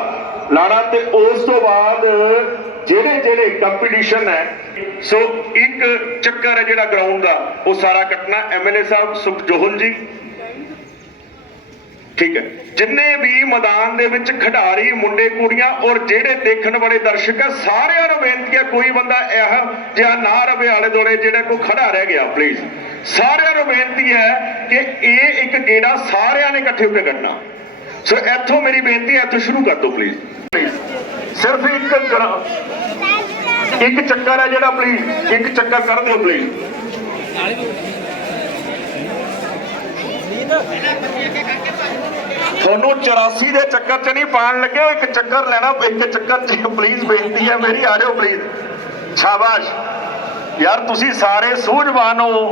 ਲਾਣਾ ਤੇ ਉਸ ਤੋਂ ਬਾਅਦ ਜਿਹੜੇ ਜਿਹੜੇ ਕੰਪੀਟੀਸ਼ਨ ਹੈ, ਸੋ ਇੱਕ ਚੱਕਰ ਹੈ ਜਿਹੜਾ ਗਰਾਊਂਡ ਦਾ, ਉਹ ਸਾਰਾ ਕੱਟਣਾ। ਐਮਐਲਏ ਸਾਹਿਬ ਸੁਖਜੋਹਲ ਜੀ। ਠੀਕ ਹੈ। ਜਿੰਨੇ ਵੀ ਮੈਦਾਨ ਦੇ ਵਿੱਚ ਖਿਡਾਰੀ, ਮੁੰਡੇ, ਕੁੜੀਆਂ ਔਰ ਜਿਹੜੇ ਦੇਖਣ ਵਾਲੇ ਦਰਸ਼ਕ ਹੈ ਸਾਰਿਆਂ ਨੂੰ ਬੇਨਤੀ ਹੈ ਕੋਈ ਬੰਦਾ ਇਹ ਜਿਹਾ ਨਾ ਰਵੇ ਆਲੇ ਦੋਲੇ ਜਿਹੜਾ ਕੋਈ ਖੜਾ ਰਹਿ ਗਿਆ ਪਲੀਜ਼ ਸਾਰਿਆਂ ਨੂੰ ਬੇਨਤੀ ਹੈ ਕਿ ਇਹ ਇੱਕ ਗੇੜਾ ਸਾਰਿਆਂ ਨੇ ਇਕੱਠੇ ਹੋ ਕੇ ਕੱਢਣਾ। ਸੋ ਇੱਥੋਂ ਮੇਰੀ ਬੇਨਤੀ ਹੈ, ਇੱਥੋਂ ਸ਼ੁਰੂ ਕਰ ਦਿਓ ਪਲੀਜ਼ ਸਿਰਫ ਇੱਕ ਇੱਕ ਚੱਕਰ ਹੈ ਜਿਹੜਾ ਪਲੀਜ਼ ਇੱਕ ਚੱਕਰ ਕਰ ਦਿਓ ਪਲੀਜ਼ ਤੁਹਾਨੂੰ 84 ਦੇ ਚੱਕਰ 'ਚ ਨਹੀਂ ਪਾਣ ਲੱਗੇ, ਇੱਕ ਚੱਕਰ ਲੈਣਾ, ਇੱਕ ਚੱਕਰ 'ਚ ਪਲੀਜ਼ ਬੇਨਤੀ ਹੈ ਮੇਰੀ, ਆ ਜਾਓ ਪਲੀਜ਼ ਸ਼ਾਬਾਸ਼। ਯਾਰ, ਤੁਸੀਂ ਸਾਰੇ ਸੂਝਵਾਨ ਹੋ।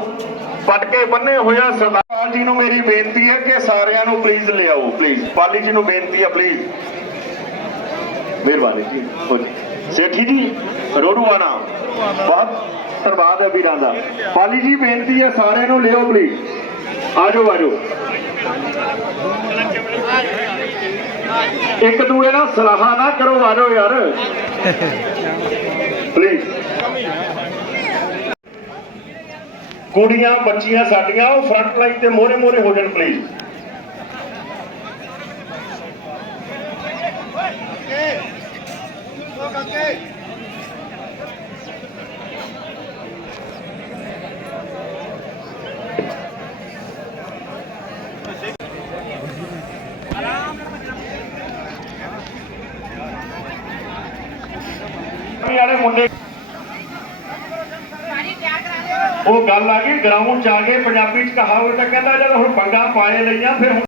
ਪਟਕੇ ਬੰਨੇ ਹੋਇਆ ਸਰਦਾਰ। ਜੀ ਨੂੰ ਮੇਰੀ ਬੇਨਤੀ ਹੈ ਕਿ ਸਾਰਿਆਂ ਨੂੰ ਪਲੀਜ਼ ਲਿਆਓ ਪਲੀਜ਼ ਪਾਲੀ ਜੀ ਨੂੰ ਬੇਨਤੀ ਹੈ ਪਲੀਜ਼ ਮਿਹਰਬਾਨੀ ਜੀ ਸੇਠੀ ਜੀ ਰੋਡੂਆਣਾ ਬਹੁਤ ਧੰਨਵਾਦ ਹੈ ਵੀਰਾਂ ਦਾ। ਪਾਲੀ ਜੀ, ਬੇਨਤੀ ਹੈ ਸਾਰਿਆਂ ਨੂੰ ਲਿਓ ਪਲੀਜ਼ ਆਜੋ ਆਜੋ। ਇੱਕ ਦੂਏ ਨਾਲ ਸਲਾਹਾਂ ਨਾ ਕਰੋ, ਆਜੋ ਯਾਰ। ਪਲੀਜ਼ ਕੁੜੀਆਂ, ਬੱਚੀਆਂ ਸਾਡੀਆਂ, ਉਹ ਫਰੰਟ ਲਾਈਨ ਤੇ ਮੋਹਰੇ ਮੋਹਰੇ ਹੋ ਜਾਣ ਪਲੀਜ਼ ਵਾਲੇ ਮੁੰਡੇ ਉਹ ਗੱਲ ਆ ਗਈ ਗਰਾਊਂਡ ਚ ਆ ਗਏ ਪੰਜਾਬੀ ਚ ਕਿਹਾ ਹੋਵੇ ਤਾਂ ਕਹਿੰਦਾ ਜਦ ਹੁਣ ਪੰਗਾ ਪਾਏ ਲਈਆਂ, ਫਿਰ ਹੁਣ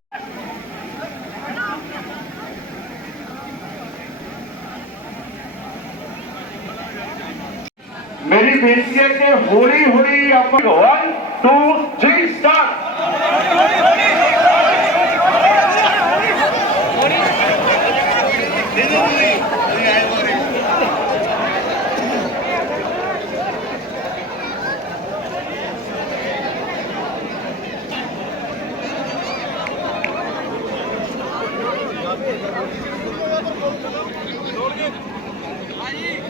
ਮੇਰੀ ਬੇਨਤੀ ਹੈ ਕਿ ਹੌਲੀ ਹੌਲੀ ਆਪਾਂ 1 2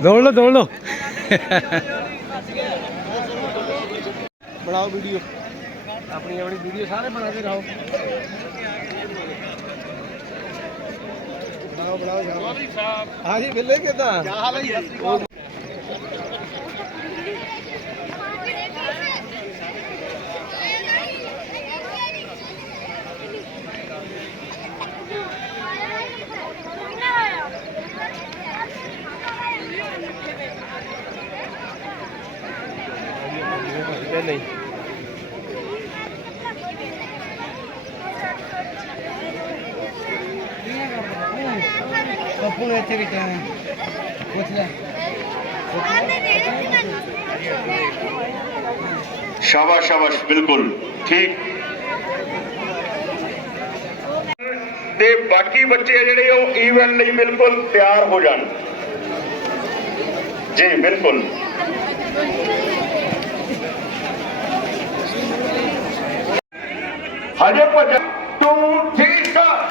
ਦੌੜ ਲਓ ਦੌੜ ਲਓ। ਬਣਾਓ ਵੀਡੀਓ ਆਪਣੀ ਆਪਣੀ ਵੀਡੀਓ ਸਾਰੇ ਬਣਾ ਕੇ ਰਹੋ ਬਣਾਓ ਬਣਾਓ। ਯਾਰ ਹਾਂਜੀ ਬਿੱਲੇ ਕਿਦਾਂ? ਕੀ ਹਾਲ ਹੈ और ਬਿਲਕੁਲ। ਠੀਕ। ਤੇ ਬਾਕੀ ਬੱਚੇ ਜਿਹੜੇ ਉਹ ਈਵੈਂਟ ਲਈ ਬਿਲਕੁਲ ਤਿਆਰ ਹੋ ਜਾਣ। ਜੀ, ਬਿਲਕੁਲ। ਹਜੇ 2 3 4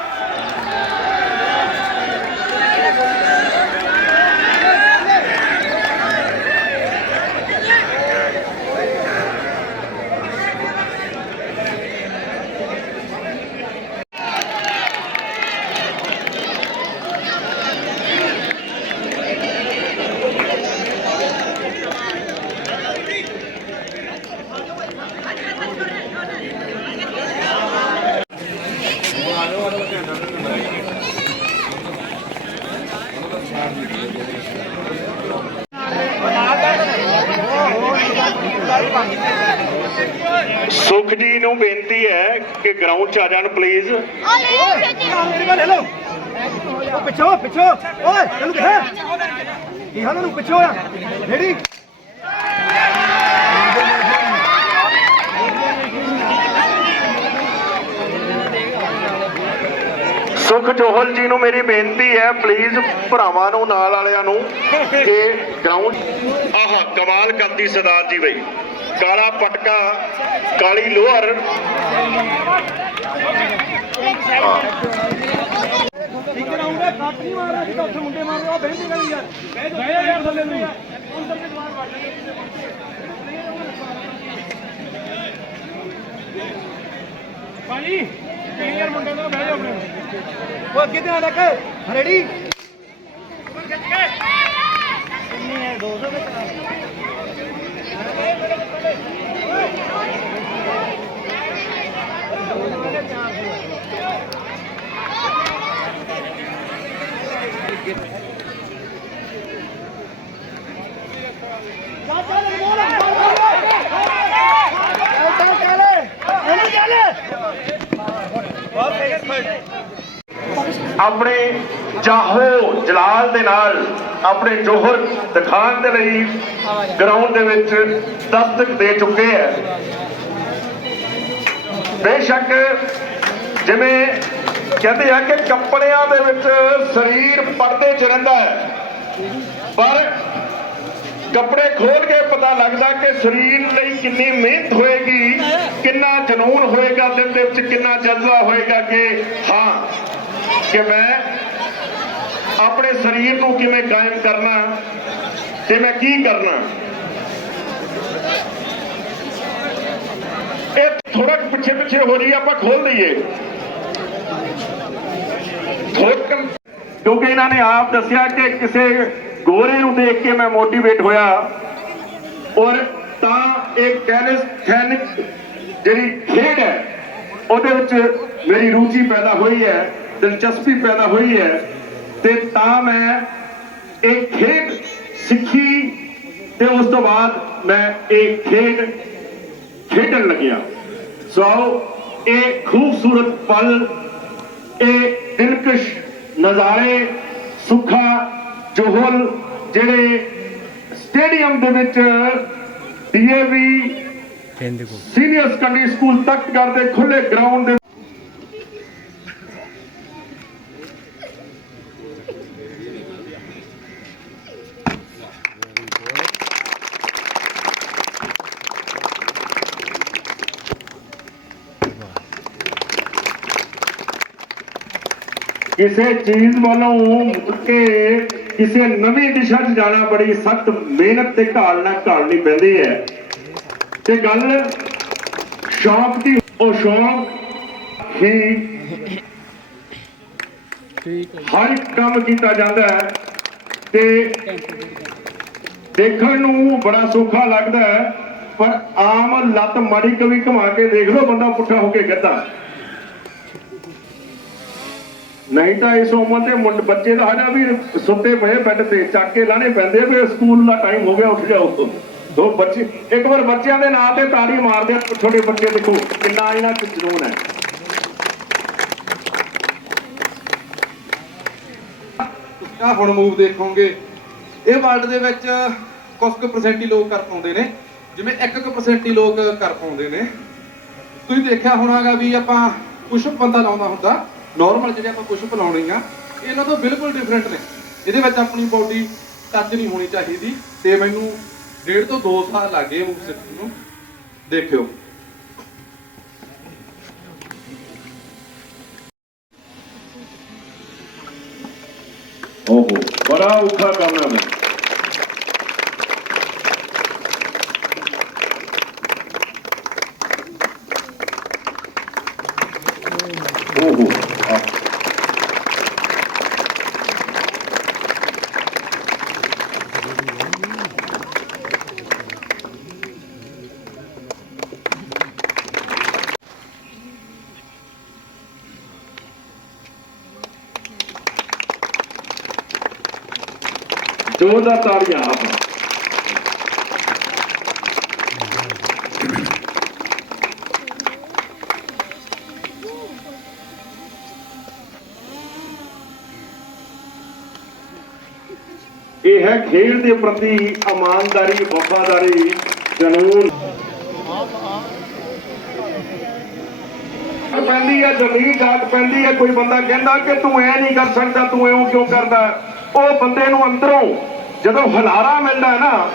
ਸੁਖ ਜੀ ਨੂੰ ਬੇਨਤੀ ਹੈ ਕਿ ਗਰਾਊਂਡ 'ਚ ਆ ਜਾਣ ਪਲੀਜ਼ ਪਿੱਛੋ ਪਿੱਛੋ। ਓਏ ਤੈਨੂੰ ਕਿੱਥੇ ਕੀ ਹਾਲ ਨੂੰ ਪਿੱਛੋ ਆ। ਰੈਡੀ ਸੁਖ ਜੋਹਲ ਜੀ ਨੂੰ ਮੇਰੀ ਬੇਨਤੀ ਹੈ ਪਲੀਜ਼ ਭਰਾਵਾਂ ਨੂੰ, ਨਾਲ ਵਾਲਿਆਂ ਨੂੰ, ਕਿ ਗਰਾਊਂਡ ਆਹ ਕਮਾਲ ਕਰਦੀ ਸਰਦਾਰ ਜੀ ਬਈ। ਕਾਲਾ ਪਟਕਾ, ਕਾਲੀ ਲੋਹਰ। ਇੱਕ ਰਾਉਂਡ ਹੈ ਕੱਟ ਨਹੀਂ ਮਾਰਨਾ ਸੀ ਉੱਥੇ ਮੁੰਡੇ ਮਾਰਦੇ ਉਹ ਬਹਿੰਦੇ ਕਰੀ ਯਾਰ ਬਹਿ ਜਾ ਯਾਰ ਥੱਲੇ ਨੂੰ ਭਾਈ ਸੀਨੀਅਰ ਮੁੰਡੇ ਨਾਲ ਬਹਿ ਜਾ ਆਪਣੇ ਉਹ ਅੱਗੇ ਧਿਆਨ ਰੱਖ ਰੈਡੀ ਕਿੰਨੀ ਹੈ 200 ਵਿੱਚ ਆਪਣੇ ਜਾਹੋ ਜਲਾਲ ਦੇ ਨਾਲ ਆਪਣੇ ਜੋਹਰ ਦਿਖਾਉਣ ਦੇ ਲਈ ਗਰਾਊਂਡ ਦੇ ਵਿੱਚ ਦਸਤਕ ਦੇ ਚੁੱਕੇ ਹੈ। ਬੇਸ਼ੱਕ ਜਿਵੇਂ ਕਹਿੰਦੇ ਆ ਕਿ ਕੱਪੜਿਆਂ ਦੇ ਵਿੱਚ ਸਰੀਰ ਪਰਦੇ 'ਚ ਰਹਿੰਦਾ ਹੈ, ਪਰ ਕੱਪੜੇ ਖੋਲ ਕੇ ਪਤਾ ਲੱਗਦਾ ਕਿ ਸਰੀਰ ਲਈ ਕਿੰਨੀ ਮਿਹਨਤ ਹੋਏਗੀ, ਕਿੰਨਾ ਜਨੂਨ ਹੋਏਗਾ ਦਿਲ ਦੇ ਵਿੱਚ, ਕਿੰਨਾ ਜਜ਼ਬਾ ਹੋਏਗਾ ਕਿ ਹਾਂ, ਕਿ ਮੈਂ ਆਪਣੇ ਸਰੀਰ ਨੂੰ ਕਿਵੇਂ ਕਾਇਮ ਕਰਨਾ ਤੇ ਮੈਂ ਕੀ ਕਰਨਾ। ਇਹ ਥੋੜਾ ਪਿੱਛੇ ਪਿੱਛੇ ਹੋ ਰਹੀ ਆਪਾਂ ਖੋਲ ਦਈਏ ਕਿਉਂਕਿ ਇਹਨਾਂ ਨੇ ਆਪ ਦੱਸਿਆ ਕਿ ਕਿਸੇ ਗੋਰੇ ਨੂੰ ਦੇਖ ਕੇ ਮੈਂ ਮੋਟੀਵੇਟ ਹੋਇਆ। ਔਰ ਤਾਂ ਇਹ ਕੈਲਿਸਥੈਨਿਕ ਜਿਹੜੀ ਖੇਡ ਹੈ, ਉਹਦੇ ਵਿੱਚ ਮੇਰੀ ਰੁਚੀ ਪੈਦਾ ਹੋਈ ਹੈ, ਦਿਲਚਸਪੀ ਪੈਦਾ ਹੋਈ ਹੈ। ਤੇ ਤਾਂ ਮੈਂ ਇਹ ਖੇਡ ਸਿੱਖੀ ਤੇ ਉਸ ਤੋਂ ਬਾਅਦ ਮੈਂ ਇਹ ਖੇਡ ਖੇਡਣ ਲੱਗਿਆ। ਸੋ ਇਹ ਖੂਬਸੂਰਤ ਪਲ, ਇਹ ਦਿਲਕਸ਼ ਨਜ਼ਾਰੇ, ਸੁੱਖਾ ਜੋਹਲ ਜਿਹੜੇ ਸਟੇਡੀਅਮ ਦੇ ਵਿੱਚ ਡੀਏਵੀ ਸੀਨੀਅਰ ਸੈਕੰਡਰੀ ਸਕੂਲ ਤੱਕ ਕਰਦੇ ਖੁੱਲੇ ਗਰਾਊਂਡ ਦੇ ਕਿਸੇ ਚੀਜ਼ ਵੱਲੋਂ ਮੁੜ ਕੇ ਕਿਸੇ ਨਵੀਂ ਦਿਸ਼ਾ 'ਚ ਜਾਣਾ ਬੜੀ ਸਖਤ ਮਿਹਨਤ ਤੇ ਘਾਲ ਨਾਲ ਘਾਲਣੀ ਪੈਂਦੀ ਹੈ। ਤੇ ਗੱਲ ਸ਼ੌਕ ਦੀ, ਉਹ ਸ਼ੌਕ ਹੀ ਹਰ ਕੰਮ ਕੀਤਾ ਜਾਂਦਾ ਹੈ ਤੇ ਦੇਖਣ ਨੂੰ ਬੜਾ ਸੌਖਾ ਲੱਗਦਾ ਹੈ, ਪਰ ਆਮ ਲੱਤ ਮਾੜੀ ਕਵੀ ਘੁਮਾ ਕੇ ਦੇਖ ਲਓ, ਬੰਦਾ ਪੁੱਠਾ ਹੋ ਕੇ ਗਿਰਦਾ ਨਹੀਂ ਤਾਂ ਇਸ ਉਮਰ ਦੇ ਮੁੰਡ, ਬੱਚੇ ਦਾ ਹਜਾ ਵੀ ਸੁੱਤੇ ਪਏ ਬੈੱਡ ਤੇ, ਚੱਕ ਕੇ ਲਾਣੇ ਪੈਂਦੇ ਵੀ ਸਕੂਲ ਦਾ ਟਾਈਮ ਹੋ ਗਿਆ, ਉੱਠ ਜਾਓ ਦੋ ਬੱਚੇ, ਇੱਕ ਵਾਰ ਬੱਚਿਆਂ ਦੇ ਨਾਂ ਤੇ ਤਾੜੀ ਮਾਰਦੇ ਆ ਛੋਟੇ ਬੱਚੇ ਦੇਖੋ ਕਿੰਨਾ ਇਹਨਾਂ ਚ ਜਨੂਨ ਹੈ। ਆ ਹੁਣ ਮੂਵ ਦੇਖੋਗੇ, ਇਹ ਵਰਲਡ ਦੇ ਵਿੱਚ ਕੁਝ ਕੁ percent ਹੀ ਲੋਕ ਕਰ ਪਾਉਂਦੇ ਨੇ, ਜਿਵੇਂ 1% ਹੀ ਲੋਕ ਕਰ ਪਾਉਂਦੇ ਨੇ। ਤੁਸੀਂ ਦੇਖਿਆ ਹੋਣਾਗਾ ਵੀ ਆਪਾਂ ਪੁਸ਼ਅਪ ਬੰਦਾ ਲਾਉਂਦਾ ਹੁੰਦਾ ਨਾਰਮਲ ਜਿਹੜੇ ਆਪਾਂ ਪੁਸ਼ਅਪ ਲਾਉਣੇ ਆ, ਇਹਨਾਂ ਤੋਂ ਬਿਲਕੁਲ ਡਿਫਰੈਂਟ ਨੇ। ਇਹਦੇ ਵਿੱਚ ਆਪਣੀ ਬਾਡੀ ਟੱਚ ਨਹੀਂ ਹੋਣੀ ਚਾਹੀਦੀ। ਤੇ ਮੈਨੂੰ ਡੇਢ ਤੋਂ 2 ਸਾਲ ਲੱਗੇ ਮੂਵ ਸਿੱਖਣ ਨੂੰ ਦੇਖਿਓ। ਓਹੋ, ਬੜਾ ਔਖਾ ਕੰਮ ਹੈ ਜ਼ੋਰਦਾਰ ਤਾੜੀਆਂ ਆਪ। ਇਹ ਹੈ ਖੇਡ ਦੇ ਪ੍ਰਤੀ ਇਮਾਨਦਾਰੀ, ਵਫਾਦਾਰੀ, ਜਨੂਨ। ਪੈਂਦੀ ਹੈ ਜ਼ਮੀਨ ਜਾਗ ਪੈਂਦੀ ਹੈ ਕੋਈ ਬੰਦਾ ਕਹਿੰਦਾ ਕਿ ਤੂੰ ਐ ਨਹੀਂ ਕਰ ਸਕਦਾ, ਤੂੰ ਐਉਂ ਕਿਉਂ ਕਰਦਾ? ਉਹ ਬੰਦੇ ਨੂੰ ਅੰਦਰੋਂ ਜਦੋਂ ਹਲਾਰਾ ਮਿਲਦਾ ਹੈ ਨਾ,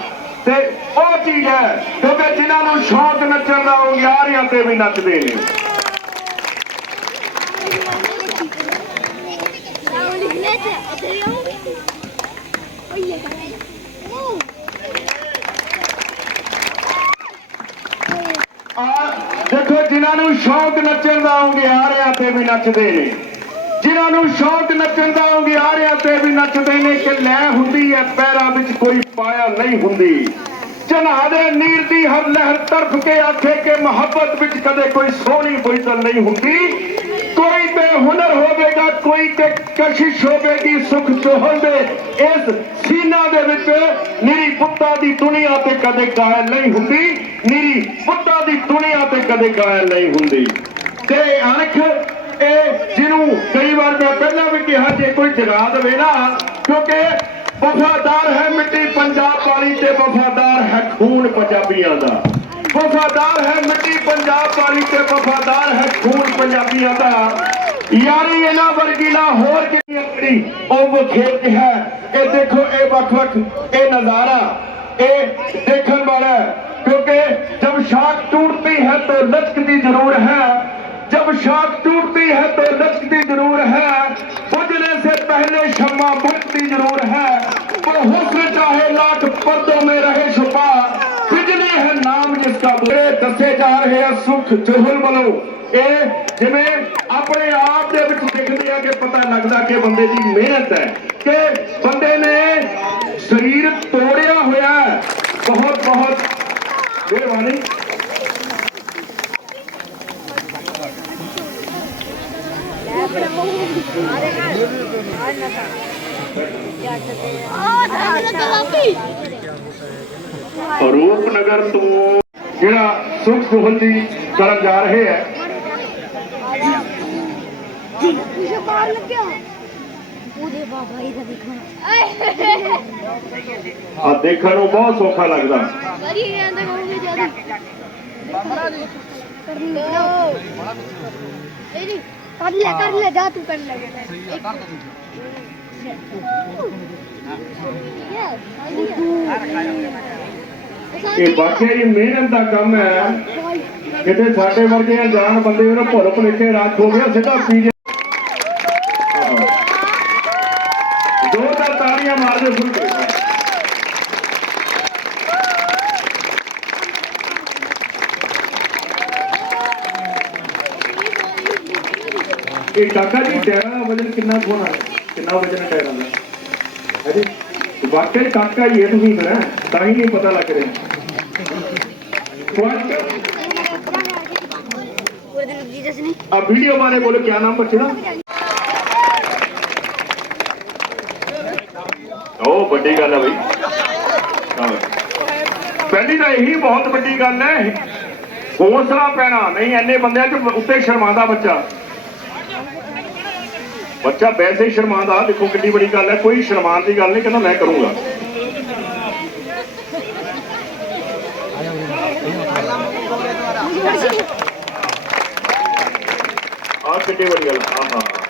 ਤੇ ਉਹ ਚੀਜ਼ ਹੈ, ਕਿਉਂਕਿ ਜਿਨ੍ਹਾਂ ਨੂੰ ਸ਼ੌਕ ਨੱਚਣ ਦਾ ਉਹ ਯਾਰਿਆਂ ਤੇ ਵੀ ਨੱਚਦੇ ਨੇ। ਆ ਦੇਖੋ, ਜਿਨ੍ਹਾਂ ਨੂੰ ਸ਼ੌਕ ਨੱਚਣ ਦਾ ਉਹ ਯਾਰਿਆਂ ਤੇ ਵੀ ਨੱਚਦੇ ਨੇ। ਜਿਨ੍ਹਾਂ ਨੂੰ ਸ਼ੌਕ ਨੱਚਣ ਦਾ ਉਹ ਤੇ ਵੀ ਨੱਚਦੇ ਨੇ ਕਿ ਲੈ ਹੁੰਦੀ ਹੈ ਪੈਰਾਂ ਵਿੱਚ ਕੋਈ ਪਾਇਆ ਨਹੀਂ ਹੁੰਦੀ। ਚਨਾ ਦੇ ਨੀਰ ਦੀ ਹਰ ਲਹਿਰ ਤਰਫ ਕੇ ਆਖੇ ਕਿ ਮੁਹੱਬਤ ਵਿੱਚ ਕਦੇ ਕੋਈ ਸੋਹਣੀ ਬੋਤਲ ਨਹੀਂ ਹੁੰਦੀ। ਕੋਈ ਤੇ ਹੋਵੇਗਾ, ਕੋਈ ਤੇ ਕਸ਼ਿਸ਼ ਹੋਵੇਗੀ, ਸੁਖ ਚੋਹਲ ਦੇ ਇਸ ਸੀਨਾ ਦੇ ਵਿੱਚ ਮੇਰੀ ਪੁੱਤਾਂ ਦੀ ਦੁਨੀਆ ਤੇ ਕਦੇ ਗਾਇਲ ਨਹੀਂ ਹੁੰਦੀ। ਮੇਰੀ ਪੁੱਤਾਂ ਦੀ ਦੁਨੀਆ ਤੇ ਕਦੇ ਗਾਇਲ ਨਹੀਂ ਹੁੰਦੀ। ਤੇ ਅਣਖ ਕੇ ਜਿਹਨੂੰ ਕਈ ਵਾਰ ਮੈਂ ਪਹਿਲਾਂ ਵੀ ਕਿਹਾ ਜੇ ਕੋਈ ਜਗਾ ਦੇਵੇ ਨਾ, ਕਿਉਂਕਿ ਵਫਾਦਾਰ ਹੈ ਮਿੱਟੀ ਪੰਜਾਬ ਵਾਲੀ ਤੇ ਵਫਾਦਾਰ ਹੈ ਖੂਨ ਪੰਜਾਬੀਆਂ ਦਾ। ਵਫਾਦਾਰ ਹੈ ਮਿੱਟੀ ਪੰਜਾਬ ਵਾਲੀ ਤੇ ਵਫਾਦਾਰ ਹੈ ਖੂਨ ਪੰਜਾਬੀਆਂ ਦਾ। ਯਾਰੀ ਇਹਨਾਂ ਵਰਗੀ ਨਾ ਹੋਰ ਕਿੰਨੀ ਅਕੜੀ ਉਹ ਵਖੇਤ ਹੈ। ਇਹ ਦੇਖੋ, ਇਹ ਵੱਖ ਵੱਖ ਇਹ ਨਜ਼ਾਰਾ, ਇਹ ਦੇਖਣ ਵਾਲਾ ਕਿਉਂਕਿ ਜਦ ਸ਼ਾਕ ਟੁੱਟਦੀ ਹੈ ਤਾਂ ਲਚਕਦੀ ਜ਼ਰੂਰ ਹੈ। जब शाख टूटती है तो लचकती जरूर है बुझने से पहले शम्मा बुझती जरूर है वो हुस्न चाहे लाख पर्दों में रहे छुपा बिजली है नाम जिसका बुरे दसे जा रहे हैं सुख चुहल ਵੱਲੋਂ ਇਹ ਜਿਵੇਂ ਆਪਣੇ ਆਪ ਦੇ ਵਿੱਚ ਦਿਖਦੇ ਆ ਕਿ ਪਤਾ ਲੱਗਦਾ ਕਿ ਬੰਦੇ ਦੀ ਮਿਹਨਤ ਹੈ ਕਿ ਬੰਦੇ ਨੇ ਸਰੀਰ ਤੋੜਿਆ ਹੋਇਆ ਹੈ ਬਹੁਤ ਬਹੁਤ ਮਿਹਰਬਾਨੀ ਰੂਪਨਗਰ ਤੋਂ ਜਿਹੜਾ ਸੁਖ ਸੁਹਲ ਦੀ ਤਰਫ ਜਾ ਰਹੇ ਹੈ। ਮੁਝੇ ਬਾਹਰ ਲੱਗਿਆ ਉਹਦੇ ਬਾਬਾ ਇਹਦਾ ਦੇਖਣਾ ਆ ਦੇਖਣ ਨੂੰ ਬਹੁਤ ਸੌਖਾ ਲੱਗਦਾ। ਬੜੀ ਰਹਿੰਦੇ ਹੋਊਗੇ ਜ਼ਿਆਦਾ। ਕਰਨੀ ਬੜਾ ਇਹ ਨਹੀਂ कर ले कर ले जा तू कर ले ਇਹ ਵਾਕਿਆ ਹੀ ਮਿਹਨਤ ਦਾ ਕੰਮ ਹੈ ਕਿਤੇ ਸਾਡੇ ਵਰਗੇ ਅਣਜਾਣ ਬੰਦੇ ਨੂੰ ਭੁੱਲ ਭੁਲੇਖੇ ਰਾਤ ਹੋ ਗਿਆ ਸਿੱਧਾ ਪੀ ਇਹ ਕਾਕਾ ਜੀ ਟਾਇਰਾਂ ਦਾ ਵਜਨ ਕਿੰਨਾ ਹੋਣਾ ਕਿੰਨਾ ਵਜਨ ਟਾਇਰਾਂ ਦਾ? ਹਾਂਜੀ ਵਾਕਈ ਕਾਕਾ ਹੀ ਇਹ ਤੁਸੀਂ ਫਿਰ ਤਾਂ ਹੀ ਨਹੀਂ ਪਤਾ ਲੱਗ ਰਿਹਾ। ਆ ਵੀਡੀਓ ਬਾਰੇ ਬੋਲੋ ਕੀ ਨਾਮ ਬੱਚੇ ਦਾ? ਉਹ ਵੱਡੀ ਗੱਲ ਆ ਬਈ। ਪਹਿਲੀ ਤਾਂ ਇਹੀ ਬਹੁਤ ਵੱਡੀ ਗੱਲ ਹੈ। ਹੌਸਲਾ ਪੈਣਾ। ਨਹੀਂ ਐਨੇ ਬੰਦਿਆਂ ਚ ਉੱਤੇ ਸ਼ਰਮਾਉਂਦਾ ਬੱਚਾ। ਬੱਚਾ ਵੈਸੇ ਹੀ ਸ਼ਰਮਾਂਦਾ ਦੇਖੋ ਕਿੰਨੀ ਵੱਡੀ ਗੱਲ ਹੈ ਕੋਈ ਸ਼ਰਮਾਨ ਦੀ ਗੱਲ ਨਹੀਂ ਕਹਿੰਦਾ ਮੈਂ ਕਰੂੰਗਾ ਆ ਕਿੰਨੀ ਵੱਡੀ ਗੱਲ ਹਾਂ ਹਾਂ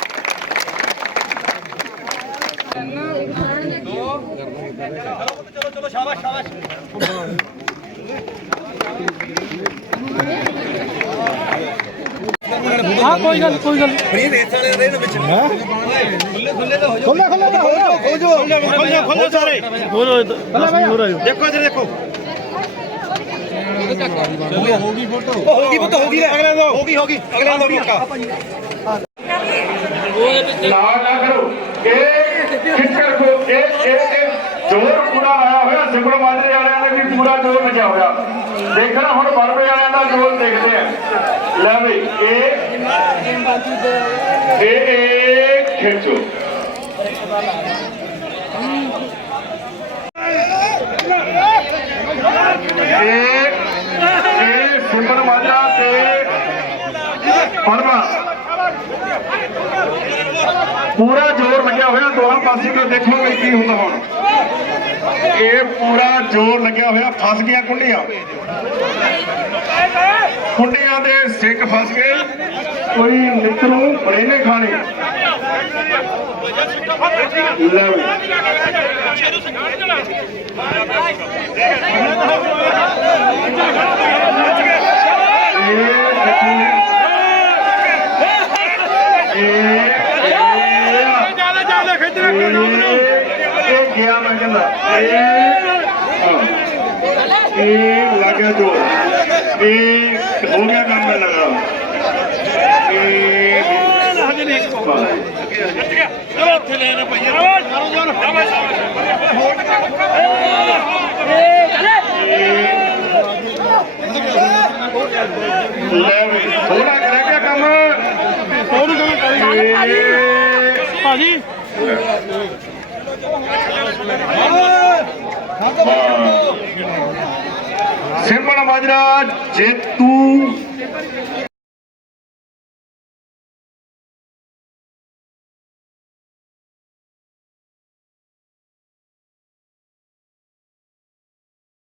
ਹਾਂ ਕੋਈ ਗੱਲ ਕੋਈ ਗੱਲ। ਖੁੱਲੇ ਖੁੱਲੇ ਹੋ? ਜਾਓ। ਹੋ ਜਾਓ। ਖੁੱਲੇ ਖੁੱਲੇ ਸਾਰੇ ਹੋ ਜਾਓ। ਹੋ ਜਾਓ। ਦੇਖੋ ਇਧਰ ਦੇਖੋ। ਹੋ ਗਈ ਫੋਟੋ। ਹੋ ਗਈ ਫੋਟੋ ਹੋ ਗਈ ਅਗਲੇ ਦੋ ਹੋ ਗਈ ਹੋ ਗਈ। ਅਗਲੇ ਦੋ ਮੌਕਾ ਨਾ ਨਾ ਕਰੋ। ਇਹ ਖਿੱਚਰ ਕੋ ਇਹ ਇਹ ਜ਼ੋਰ ਪੂਰਾ ਆਇਆ ਹੋਇਆ ਸਿਮਰ ਮਾਜਰੇ ਵਾਲਿਆਂ ਨੇ ਵੀ ਪੂਰਾ ਜ਼ੋਰ ਹੋਇਆ। ਦੇਖਣਾ ਹੁਣ ਬਰਵੇ ਵਾਲਿਆਂ ਦੇਖਦੇ ਆ। ਲੈ ਬਈ ਇਹ ਇਹ ਖਿੱਚੋ। ਇਹ ਸਿਮਰ ਮਾਜਰਾ ਤੇ ਪਰਮਾ ਪੂਰਾ ਜ਼ੋਰ ਲੱਗਿਆ ਹੋਇਆ, ਦੋਹਾਂ ਪਾਸੇ ਤੋਂ ਦੇਖੋਗੇ ਕੀ ਹੁੰਦਾ ਹੁਣ। ਇਹ ਪੂਰਾ ਜ਼ੋਰ ਲੱਗਿਆ ਹੋਇਆ ਫਸ ਗਿਆ ਕੁੰਡੀਆਂ। ਕੁੰਡੀਆਂ ਦੇ ਸਿੱਕ ਫਸ ਗਏ। ਕੋਈ ਨਿੱਤ ਨੂੰ ਬਰੇਨੇ ਖਾਣੇ। ਲੈ। ਇਹ ਇਹ ਜ਼ਿਆਦਾ ਜ਼ਿਆਦਾ ਖਿੱਚਣਾ ਇਹ ਗਿਆ ਮੈਂ ਕਹਿੰਦਾ? ਇਹ। ਇਹ ਲੱਗਿਆ ਜੋ ਇਹ ਹੋ ਗਿਆ ਕੰਮ ਮੈਂ ਲਗਾ। ਇਹ ਹਜੇ ਨਹੀਂ ਚਲੋ ਉੱਥੇ ਲੈ ਨਾ ਭਈਆ ਚਲੋ ਚਲੋ ਲੈ ਵੀ ਥੋੜਾ ਰਹਿ ਗਿਆ ਕੰਮ। ਥੋੜੀ ਥੋੜੀ ਇਹ ਭਾਜੀ। શ્રીમણ મહારાજ જેતુ